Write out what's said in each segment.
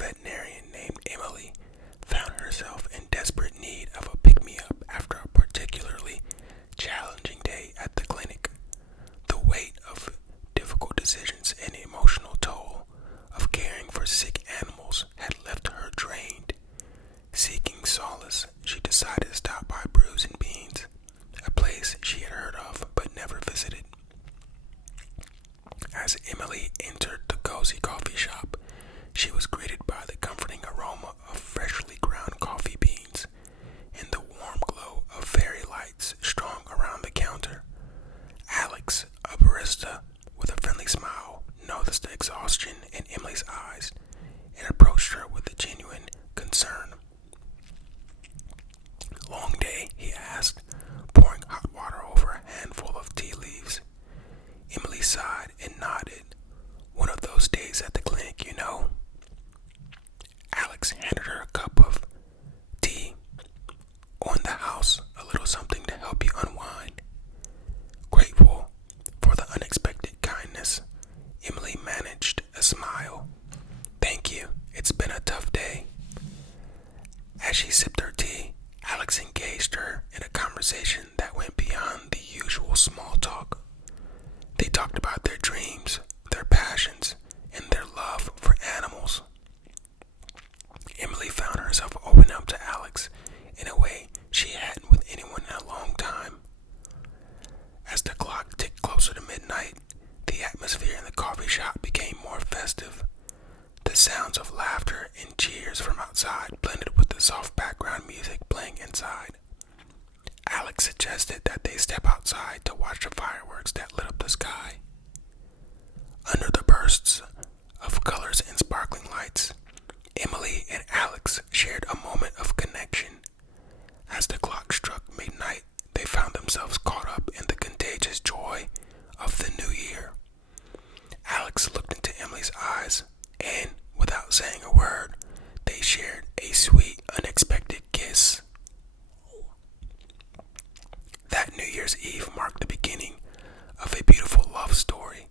veterinarian named Emily found herself in desperate need of a pick-me-up after a particularly challenging day at the clinic. The weight of difficult decisions and the emotional toll of caring for sick animals had left her drained. Seeking solace, she decided to stop by Brews and Beans, a place she had heard of but never visited. As Emily entered the cozy coffee shop, she was greeted by the comforting aroma of freshly ground coffee beans and the warm glow of fairy lights strung around the counter. Alex, a barista with a friendly smile, noticed the exhaustion in Emily's eyes and approached her with a genuine concern. "Long day?" he asked, pouring hot water over a handful of tea leaves. Emily sighed and nodded. "One of those days at the clinic, you know." Alex handed her a cup of tea. "On the house, a little something to help you unwind." Grateful for the unexpected kindness, Emily managed a smile. "Thank you, it's been a tough day." As she sipped her tea, Alex engaged her in a conversation that went beyond the usual small talk. They talked about their dreams, their passions, and their love for animals. Emily found herself opening up to Alex in a way she hadn't with anyone in a long time. As the clock ticked closer to midnight, the atmosphere in the coffee shop became more festive. The sounds of laughter and cheers from outside blended with the soft background music playing inside. Alex suggested that they step outside to watch the fireworks that lit up the sky. Under the bursts of colors and sparkling lights, Emily and Alex shared a moment of connection. As the clock struck midnight, they found themselves caught up in the contagious joy of the new year. Alex looked into Emily's eyes, and without saying a word, they shared a sweet, unexpected kiss. That New Year's Eve marked the beginning of a beautiful love story.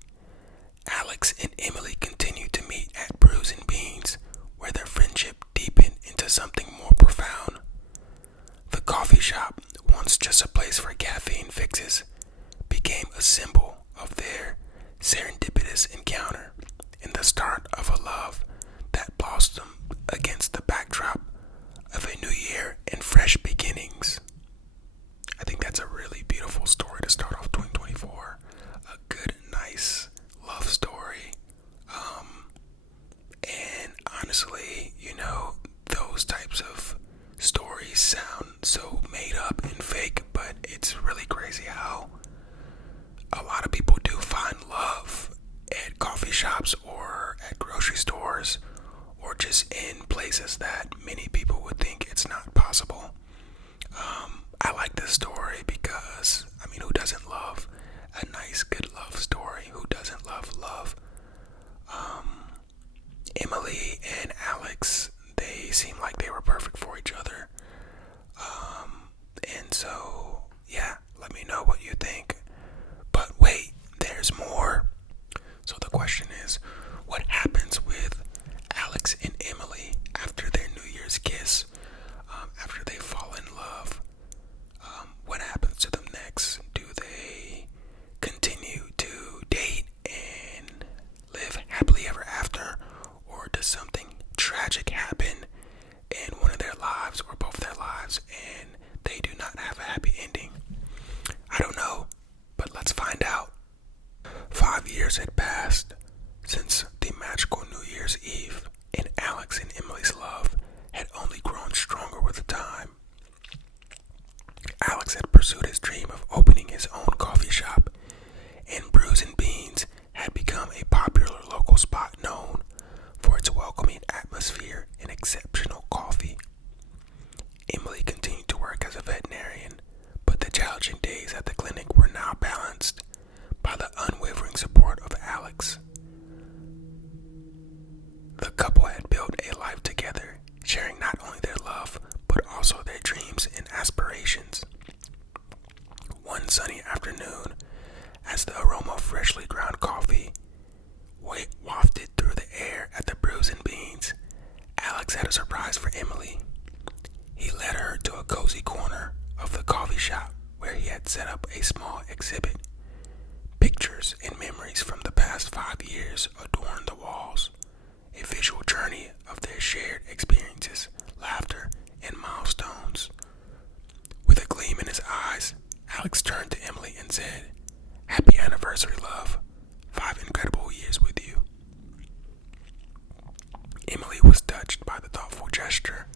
Alex and Emily continued to meet at Brews and Beans, where their friendship deepened into something more profound. The coffee shop, once just a place for caffeine fixes, became a symbol of their serendipitous encounter and the start of a love that blossomed against the backdrop of a new year and fresh beginnings. I think that's a really beautiful story to start off 2024. A good, nice love story. And honestly, those types of stories sound so made up and fake, but it's really crazy how a lot of people do find love at coffee shops or at grocery stores or just in places that many people would think it's not possible. I like this story because, who doesn't love a nice, good love story? Who doesn't love love? Emily and Alex, they seem like they were perfect for each other. And so, yeah, let me know what you think. But wait, there's more. So the question is, what happens with Alex and Emily after their New Year's kiss? After they fall in love, what happens to them next? Do they continue to date and live happily ever after? Or does something tragic happen in one of their lives or both their lives and they do not have a happy ending? I don't know, but let's find out. 5 years had passed since the magical New Year's Eve, and Alex and Emily's love had only grown stronger with time. Alex had pursued his dream of opening his own coffee shop, and Brews and Beans had become a popular local spot known for its welcoming atmosphere and exceptional coffee. Emily continued to work as a veterinarian, but the challenging days at the clinic were now balanced by the unwavering support of Alex. The couple had built a life together, sharing not only their love, but also their dreams and aspirations. One sunny afternoon, as the aroma of freshly ground coffee wafted through the air at the Brews and Beans, shop where he had set up a small exhibit. Pictures and memories from the past 5 years adorned the walls, a visual journey of their shared experiences, laughter, and milestones. With a gleam in his eyes, Alex turned to Emily and said, "Happy anniversary, love. 5 incredible years with you." Emily was touched by the thoughtful gesture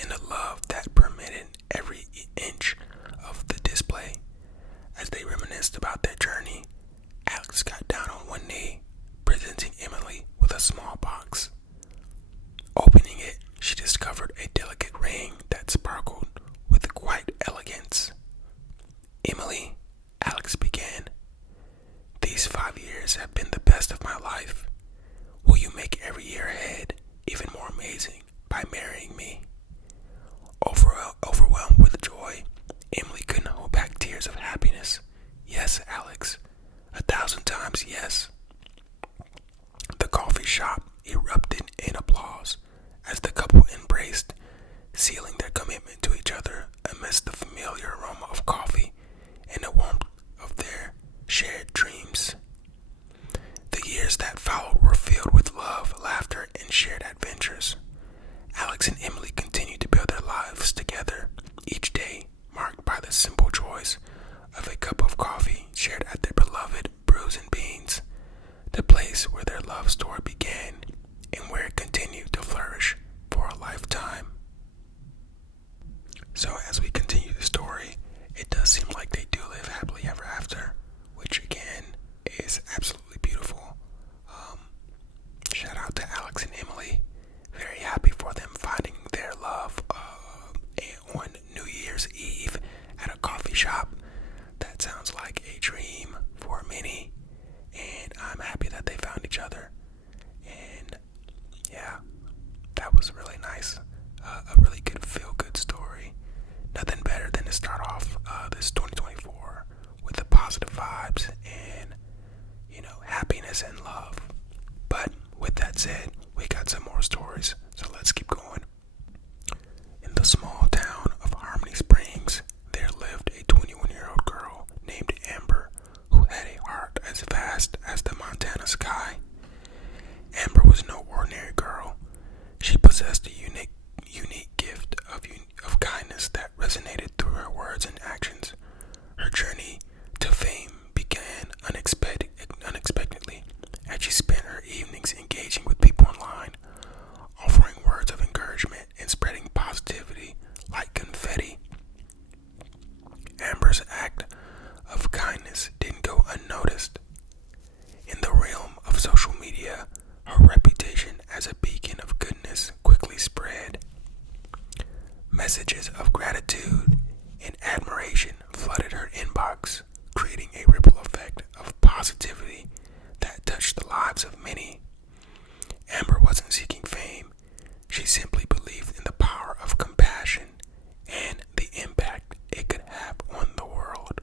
and the love that permeated every inch of the display. As they reminisced about their journey, Alex got down on one knee, presenting Emily with a small box. Opening it, she discovered a delicate ring that sparkled with quiet elegance. "Emily," Alex began, "these 5 years have been the best of my life. Will you make every year ahead even more amazing by marrying me?" Overwhelmed with joy, Emily couldn't hold back tears of happiness. "Yes, Alex. 1,000 times yes." The coffee shop erupted in applause as the couple embraced, sealing their commitment to each other amidst the familiar aroma of coffee and the warmth of their shared dreams. The years that followed were filled with love, laughter, and shared adventures. Alex and Emily continued to build their lives together, each day marked by the simple joys of a cup of coffee shared at their beloved Brews and Beans, the place where their love story began and where it continued to flourish for a lifetime. So as we continue the story, it does seem like they do live happily ever after, which again is absolutely beautiful. Shout out to Alex and Emily. Very happy for them finding their love on New Year's Eve at a coffee shop. That sounds like a dream for many, and I'm happy that they found each other. And yeah, that was really nice. A really good feel-good story. Nothing better than to start off this 2024 with the positive vibes and, happiness and love. But with that said, we got some more stories, so let's keep going. In the small town of Harmony Springs, there lived a 21-year-old girl named Amber who had a heart as vast as the Montana sky. Amber was no ordinary girl. She possessed a unique gift of kindness that resonated through her words and actions. Her journey to fame began unexpectedly as she spent her evenings engaging with people online, offering words of encouragement and spreading positivity like confetti. Amber's act of kindness didn't go unnoticed. In the realm of social media, her reputation as a beacon of goodness quickly spread. Messages of gratitude and admiration flooded her inbox, creating a ripple effect of positivity that touched the lives of many. Amber wasn't seeking fame. She simply believed in the power of compassion and the impact it could have on the world.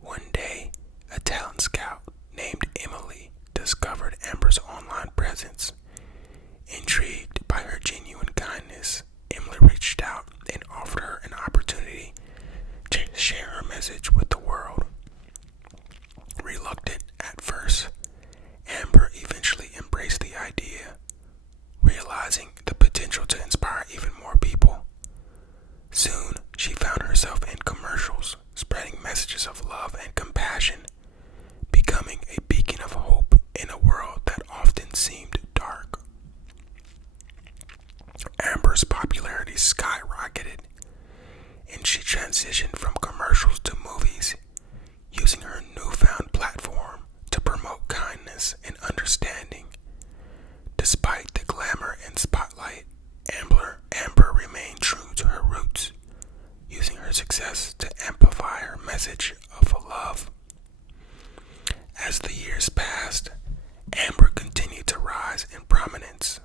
One day, a talent scout named Emily discovered Amber's online presence. Intrigued by her genuine kindness, Emily reached out and offered her an opportunity to share her message with the world. Reluctant at first, Amber eventually embraced the idea, realizing the potential to inspire even more people. Soon, she found herself in commercials, spreading messages of love and compassion, becoming a beacon of hope in a world that often seemed dark. Amber's popularity skyrocketed, and she transitioned from commercials to movies, using her newfound platform to promote kindness and understanding. Despite the glamour and spotlight, Amber remained true to her roots, using her success to amplify her message of love. As the years passed, Amber continued to rise in prominence.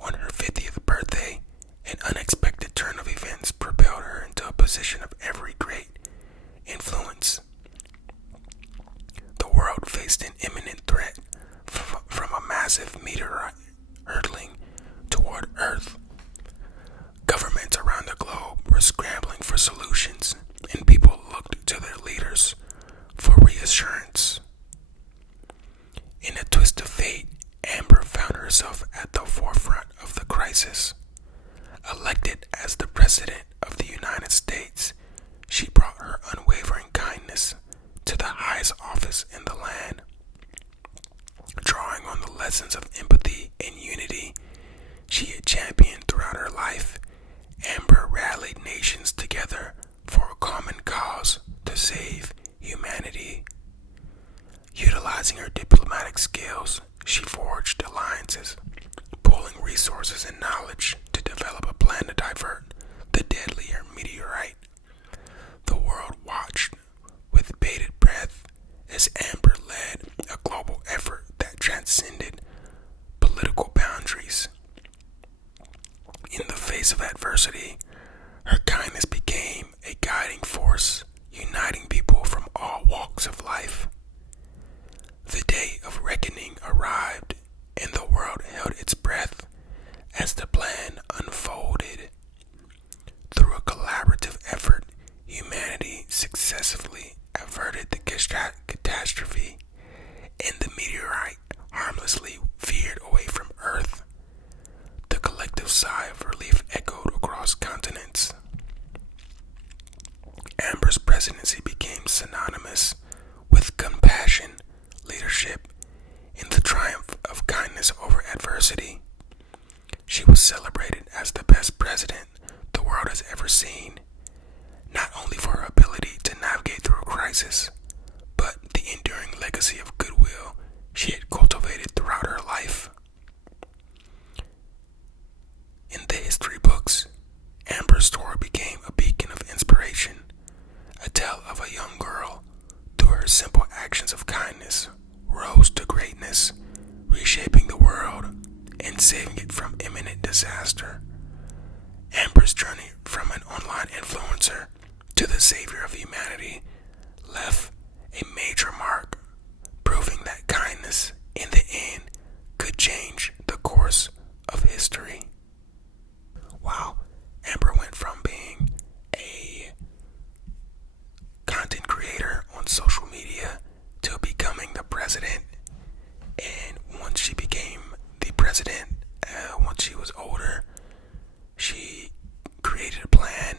On her 50th birthday, an unexpected turn of events propelled her into a position of every great influence. The world faced an imminent threat from a massive meteorite hurtling toward Earth. Governments around the globe were scrambling for solutions, and people looked to their leaders for reassurance. In a twist of fate, Amber found herself at the forefront of the crisis. Elected as the President of the United States, she brought her unwavering kindness to the highest office in the land. Drawing on the lessons of empathy and unity she had championed throughout her life, Amber rallied nations together for a common cause to save humanity. Utilizing her diplomatic skills, she forged alliances, pooling resources and knowledge to develop a plan to divert the deadly meteorite. The world watched with bated breath as Amber led a global effort that transcended political boundaries. In the face of adversity, her kindness became a guiding force, uniting people from all walks of life. The day of reckoning arrived, and the world held its breath as the plan unfolded. Through a collaborative effort, humanity successfully averted the catastrophe, and the meteorite harmlessly veered away from Earth. The collective sigh of relief echoed across continents. Amber's presidency became synonymous with compassion, leadership, and the triumph of kindness over adversity. She was celebrated as the best president the world has ever seen, not only for her ability to navigate through a crisis, but the enduring legacy of goodwill she had cultivated throughout her life. In the history books, Amber's story became a beacon of inspiration, a tale of a young girl, through her simple actions of kindness, rose to greatness, reshaping the world and saving it from imminent disaster. Amber's journey from an online influencer to the savior of humanity left a major mark, proving that kindness, in the end, could change the course of history. Wow, Amber went from being a content creator on social media to becoming the president. And once she became the president, once she was older, she created a plan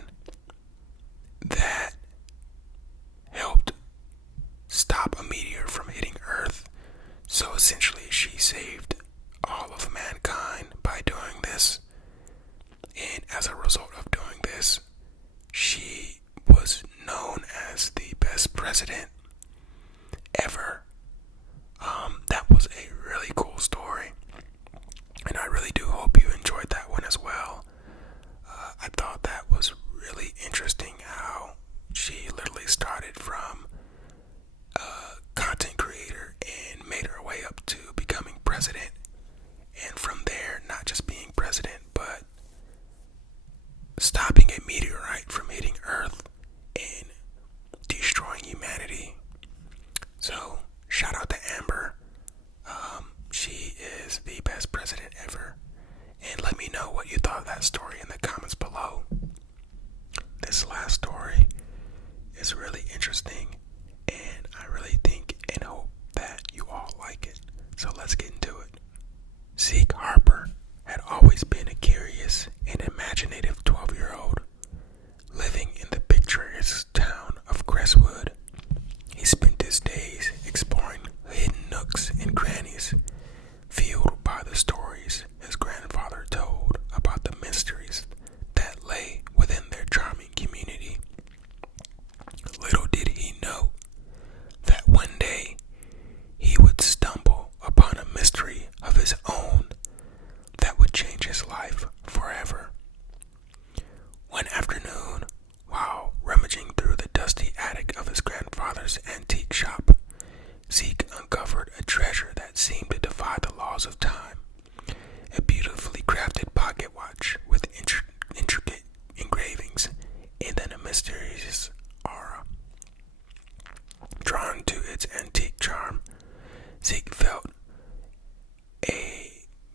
that helped stop a meteor from hitting Earth. So essentially, she saved all of mankind by doing this. And as a result of doing this, she was known as the best president ever. That was a really cool story, and I really do hope you enjoyed that one as well. I thought that was really interesting how she literally started from a content creator and made her way up to becoming president, and from there, not just being president, but stopping a meteorite from hitting Earth and destroying humanity. So, shout out to Amber. She is the best president ever. And let me know what you thought of that story in the comments below. This last story is really interesting, and I really think and hope that you all like it. So let's get into it. Zeke Harper had always been a curious and imaginative 12-year-old living in the picturesque town of Crestwood. He spent his days exploring hidden nooks and crannies, fueled by the stories his grandfather told about the mysteries that lay within their charming community. Little did he know that one day he would stumble upon a mystery of his own that would change his life forever. One afternoon, while rummaging through the dusty attic of his grandfather's antique shop, Zeke uncovered a treasure that seemed to defy the laws of time. A beautifully crafted pocket watch with intricate engravings and then a mysterious aura. Drawn to its antique charm, Zeke felt a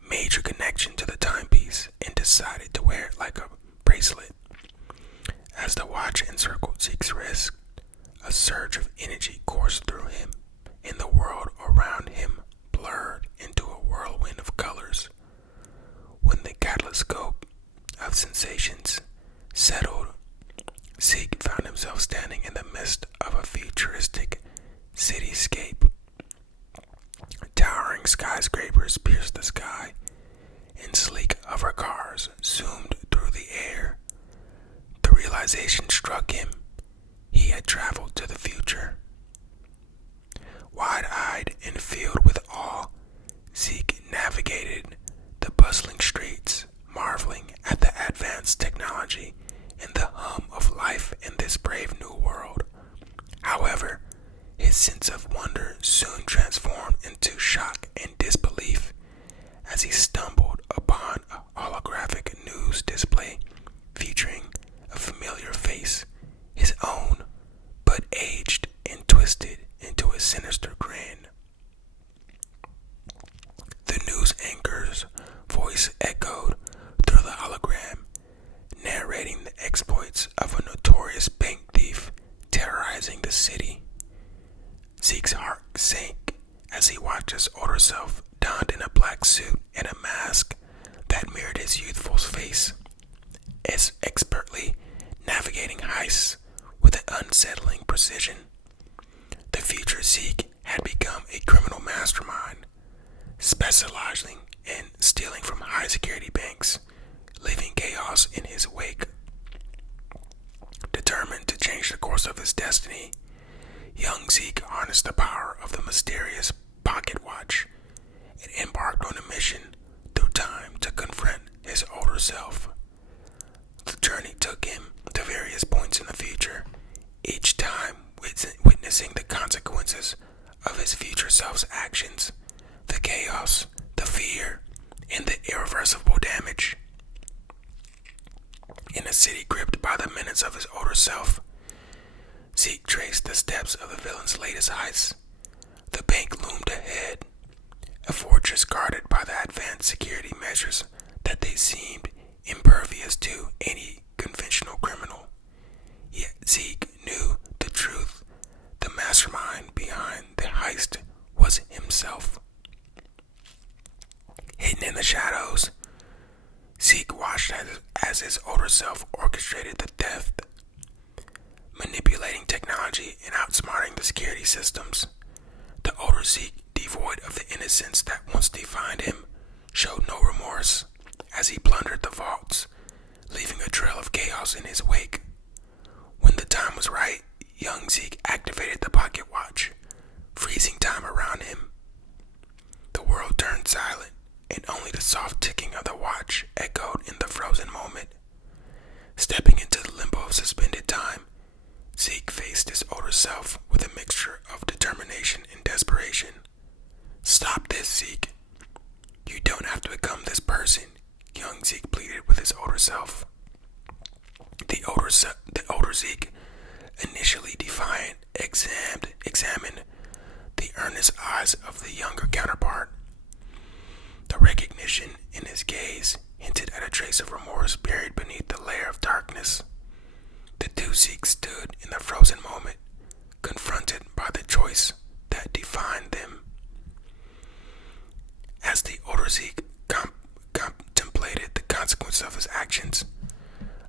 major connection to the timepiece and decided to wear it like a bracelet. As the watch encircled Zeke's wrist, kaleidoscope of sensations settled, Zeke found himself standing in the midst of a futuristic cityscape. Towering skyscrapers pierced the sky, and sleek hover cars zoomed through the air. The realization struck him. He had traveled to the future. Wide-eyed and filled with awe, Zeke navigated the bustling streets, marveling at the advanced technology and the hum of life in this brave new world. However, his sense of wonder soon transformed into shock and disbelief as he stumbled upon a holographic news display featuring a familiar face, his own, but aged and twisted into a sinister grin. The news anchor's voice echoed through the hologram, narrating the exploits of a notorious bank thief terrorizing the city. Zeke's heart sank as he watched his older self donned in a black suit and a mask that mirrored his youthful face, as expertly navigating heists with an unsettling precision. The future Zeke had become a criminal mastermind, specializing in stealing from high-security banks, leaving chaos in his wake. Determined to change the course of his destiny, young Zeke harnessed the power of the mysterious pocket watch and embarked on a mission through time to confront his older self. The journey took him to various points in the future, each time witnessing the consequences of his future self's actions, the chaos, the fear, and the irreversible damage. In a city gripped by the menace of his older self, Zeke traced the steps of the villain's latest heist. The bank loomed ahead, a fortress guarded by the advanced security measures that they seemed impervious to any conventional criminal. Yet Zeke knew the truth. The mastermind behind the heist was himself. Hidden in the shadows, Zeke watched as his older self orchestrated the theft, manipulating technology and outsmarting the security systems. The older Zeke, devoid of the innocence that once defined him, showed no remorse as he plundered the vaults, leaving a trail of chaos in his wake. When the time was right, young Zeke activated the pocket watch, freezing time around him. The world turned silent, and only the soft ticking of the watch echoed in the frozen moment. Stepping into the limbo of suspended time, Zeke faced his older self with a mixture of determination and desperation. "Stop this, Zeke. You don't have to become this person," young Zeke pleaded with his older self. The older Zeke, initially defiant, examined the earnest eyes of the younger counterpart. The recognition in his gaze hinted at a trace of remorse buried beneath the layer of darkness. The two Zeeks stood in the frozen moment, confronted by the choice that defined them. As the older Zeke contemplated the consequence of his actions,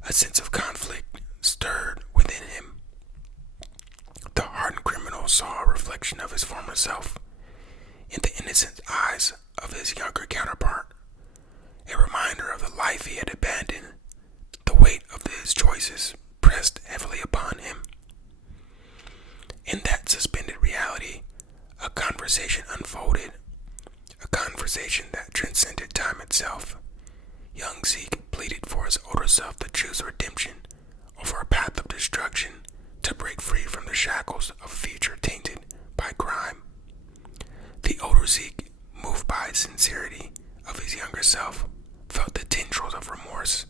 a sense of conflict stirred within him. The hardened criminal saw a reflection of his former self in the innocent eyes of his younger counterpart, a reminder of the life he had abandoned. The weight of his choices pressed heavily upon him. In that suspended reality, a conversation unfolded, a conversation that transcended time itself. Young Zeke pleaded for his older self to choose redemption over a path of destruction, to break free from the shackles of a future tainted by crime. The older Zeke, moved by the sincerity of his younger self, felt the tendrils of remorse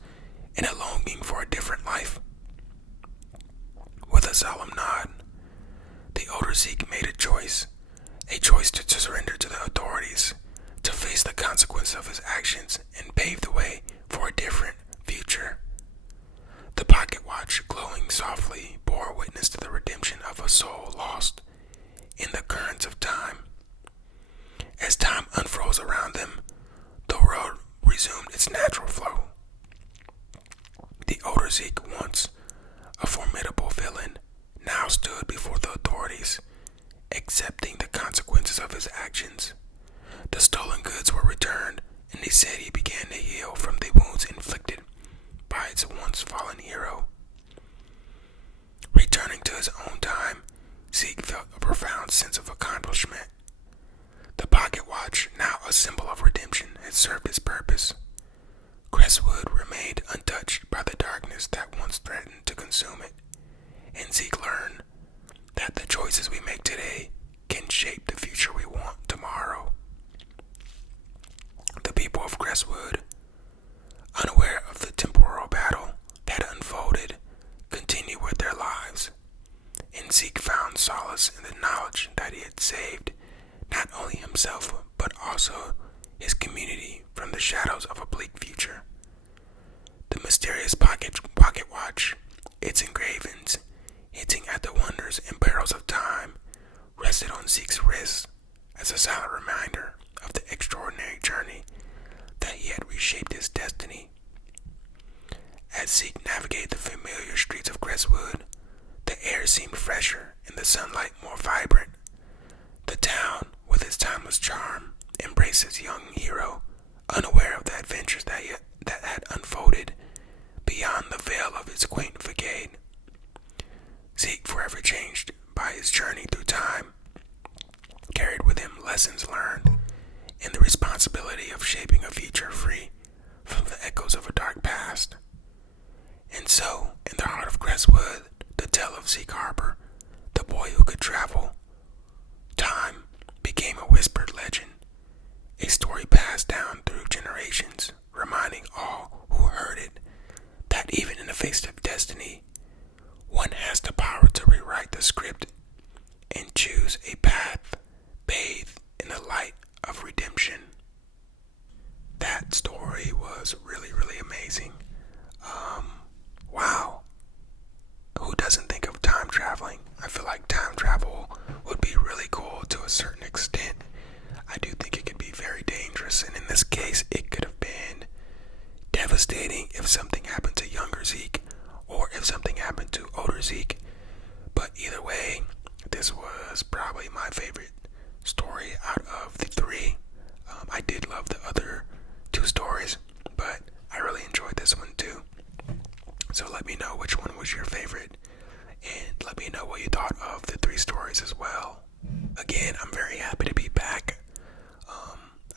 and a longing for a different life. With a solemn nod, the older Zeke made a choice to surrender to the authorities, to face the consequence of his actions and pave the way for a different future. The pocket watch, glowing softly, bore witness to the redemption of a soul lost in the currents of time. As time unfroze around them, the world resumed its natural flow. Zeke, once a formidable villain, now stood before the authorities, accepting the consequences of his actions. The stolen goods were returned, and the city began to heal from the wounds inflicted by its once fallen hero. Returning to his own time, Zeke felt a profound sense of accomplishment. The pocket watch, now a symbol of redemption, had served its purpose. Crestwood remained untouched by the darkness that once threatened to consume it, and Zeke learned that the choices we make today can shape the future we want tomorrow. The people of Crestwood, unaware of the temporal battle that unfolded, continued with their lives, and Zeke found solace in the knowledge that he had saved not only himself but also his community from the shadows of a bleak future. The mysterious pocket watch, its engravings hinting at the wonders and perils of time, rested on Zeke's wrist as a silent reminder of the extraordinary journey that he had reshaped his destiny. As Zeke navigated the familiar streets of Crestwood, the air seemed fresher and the sunlight more vibrant. The town, with its timeless charm, embraced his young hero, unaware of the adventures that had unfolded beyond the veil of its quaint facade. Zeke, forever changed by his journey through time, carried with him lessons learned and the responsibility of shaping a future free from the echoes of a dark past. And so, in the heart of Crestwood, the tale of Zeke Harper, the boy who could travel time, became a whispered legend, a story passed down through generations, reminding all who heard it that even in the face of destiny, one has the power to rewrite the script and choose a path bathed in the light of redemption. That story was really, really amazing. Wow. Who doesn't think of time traveling? I feel like time travel would be really cool to a certain extent. I do think it could be very dangerous, and in this case, it could have been devastating if something happened to younger Zeke or if something happened to older Zeke. But either way, this was probably my favorite story out of the three. I did love the other two stories, but I really enjoyed this one too. So let me know which one was your favorite, and let me know what you thought of the three stories as well. Again, I'm very happy to be back.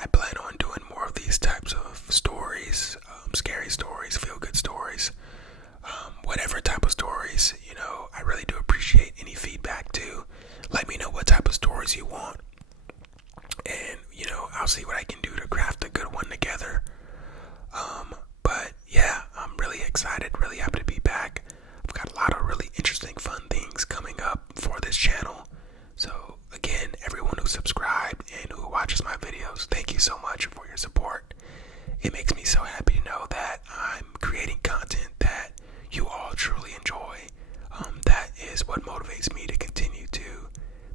I plan on doing more of these types of stories, scary stories, feel-good stories, whatever type of stories. I really do appreciate any feedback too. Let me know what type of stories you want, and I'll see what I can do to craft a good one together. But yeah, I'm really excited, really happy to be back. I've got a lot of really interesting, fun things coming up for this channel. So again, everyone who subscribed and who watches my videos, thank you so much for your support. It makes me so happy to know that I'm creating content that you all truly enjoy. That is what motivates me to continue to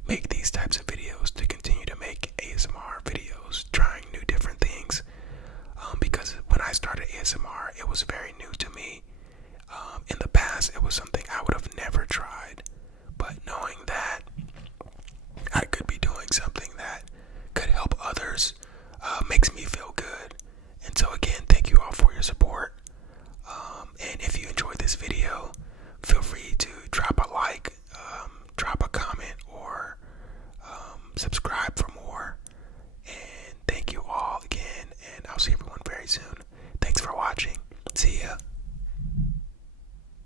make these types of videos, to continue to make ASMR videos, trying new different things. Because when I started ASMR, it was very new to me. In the past, it was something I would have never tried. But knowing that I could be doing something that could help others makes me feel good. And so again, thank you all for your support. And if you enjoyed this video, feel free to drop a like, drop a comment, or subscribe for more. And thank you all again, and I'll see everyone very soon. Thanks for watching. See ya.